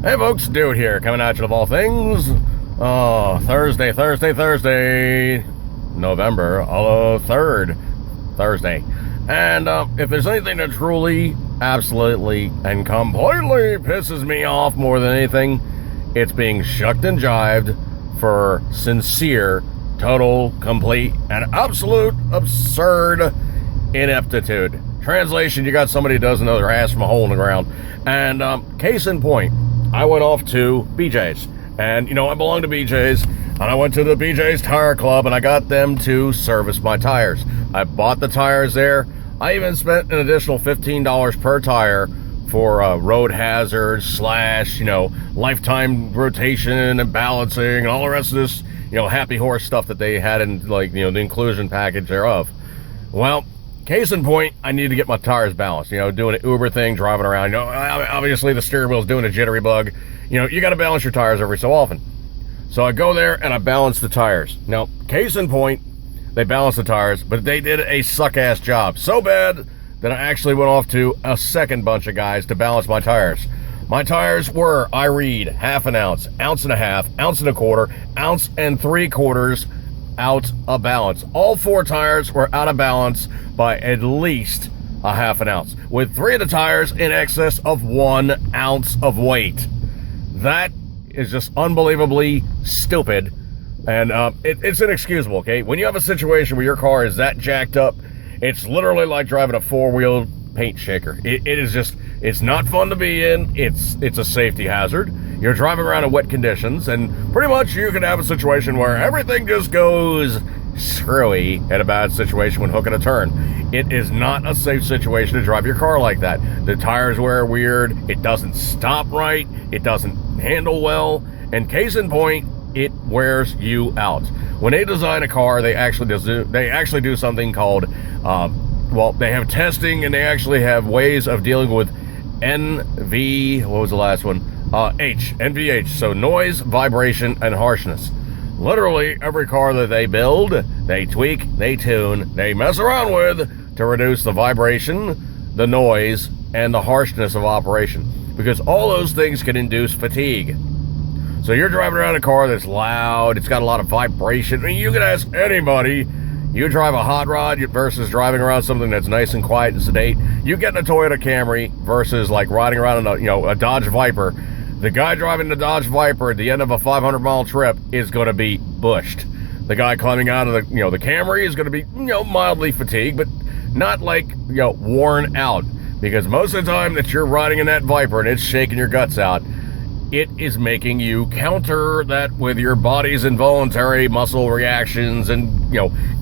Hey folks, Dude here, coming at you of all things. Thursday, November 3rd, Thursday. And if there's anything that truly, absolutely, and completely pisses me off more than anything, it's being shucked and jived for sincere, total, complete, and absolute absurd ineptitude. Translation, you got somebody who doesn't know their ass from a hole in the ground. And case in point, I went off to BJ's, and I belong to BJ's, and I went to the BJ's Tire Club, and I got them to service my tires. I bought the tires there. I even spent an additional $15 per tire for road hazards / lifetime rotation and balancing and all the rest of this, happy horse stuff that they had in, the inclusion package thereof. Well, case in point, I need to get my tires balanced, doing an Uber thing, driving around. Obviously the steering wheel's doing a jittery bug. You got to balance your tires every so often. So I go there and I balance the tires. Now, case in point, they balanced the tires, but they did a suck-ass job. So bad that I actually went off to a second bunch of guys to balance my tires. My tires were, I read, half an ounce, ounce and a half, ounce and a quarter, ounce and 3/4 out of balance. All 4 tires were out of balance by at least a half an ounce, with 3 of the tires in excess of 1 ounce of weight. That is just unbelievably stupid, and it's inexcusable, okay? When you have a situation where your car is that jacked up, it's literally like driving a 4-wheel paint shaker. It is just, it's not fun to be in. It's a safety hazard. You're driving around in wet conditions, and pretty much you can have a situation where everything just goes screwy at a bad situation when hooking a turn. It is not a safe situation to drive your car like that. The tires wear weird. It doesn't stop right. It doesn't handle well. And case in point, it wears you out. When they design a car, they actually do something called, they have testing, and they actually have ways of dealing with NVH, so noise, vibration, and harshness. Literally every car that they build, they tweak, they tune, they mess around with to reduce the vibration, the noise, and the harshness of operation, because all those things can induce fatigue. So you're driving around a car that's loud, it's got a lot of vibration. I mean, you can ask anybody. You drive a hot rod versus driving around something that's nice and quiet and sedate. You get in a Toyota Camry versus like riding around in a Dodge Viper. The guy driving the Dodge Viper at the end of a 500-mile trip is going to be bushed. The guy climbing out of the Camry is going to be mildly fatigued, but not like worn out, because most of the time that you're riding in that Viper and it's shaking your guts out, it is making you counter that with your body's involuntary muscle reactions and,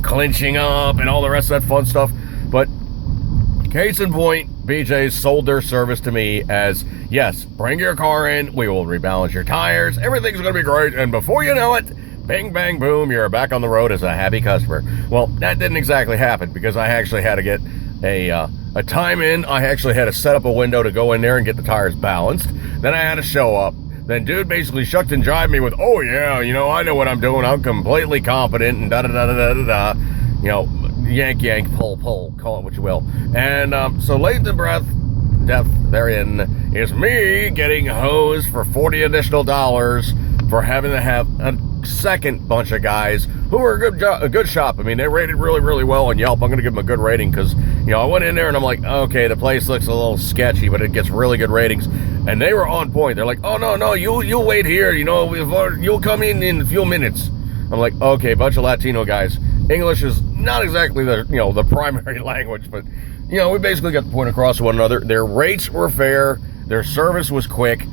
clenching up and all the rest of that fun stuff. But case in point, BJ's sold their service to me as, yes, bring your car in, we will rebalance your tires, everything's going to be great, and before you know it, bing, bang, boom, you're back on the road as a happy customer. Well, that didn't exactly happen, because I actually had to get a time in. I actually had to set up a window to go in there and get the tires balanced. Then I had to show up. Then dude basically shucked and jived me with, oh yeah, I know what I'm doing. I'm completely competent and da-da-da-da-da-da. Yank, pull, call it what you will. And so late in the death therein is me getting hosed for $40 additional for having to have a second bunch of guys who were a good shop. I mean, they rated really, really well on Yelp. I'm going to give them a good rating because, I went in there and I'm like, okay, the place looks a little sketchy, but it gets really good ratings. And they were on point. They're like, oh, no, you'll wait here. You'll come in a few minutes. I'm like, okay, bunch of Latino guys. English is not exactly the primary language, but, we basically got the point across to one another. Their rates were fair. Their service was quick.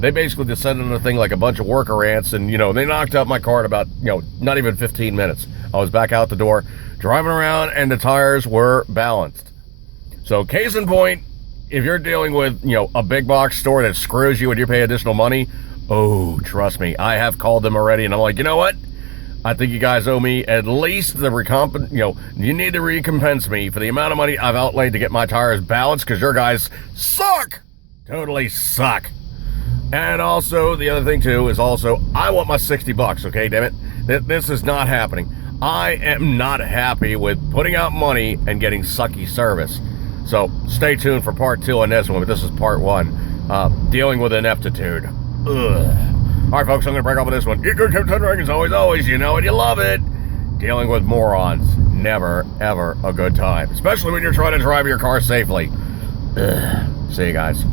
They basically descended on the thing like a bunch of worker ants, and, they knocked out my car in about, not even 15 minutes. I was back out the door, driving around, and the tires were balanced. So, case in point, if you're dealing with, a big box store that screws you and you pay additional money, oh, trust me, I have called them already, and I'm like, you know what? I think you guys owe me at least the you need to recompense me for the amount of money I've outlaid to get my tires balanced, because your guys suck! Totally suck. And also, the other thing, too, is also, I want my $60, okay, damn it? This is not happening. I am not happy with putting out money and getting sucky service. So, stay tuned for part 2 on this one, but this is part 1. dealing with ineptitude. Ugh. All right, folks, I'm going to break up with this one. Eat good, keep tendering, as always, you know it, you love it. Dealing with morons, never, ever a good time. Especially when you're trying to drive your car safely. Ugh. See you guys.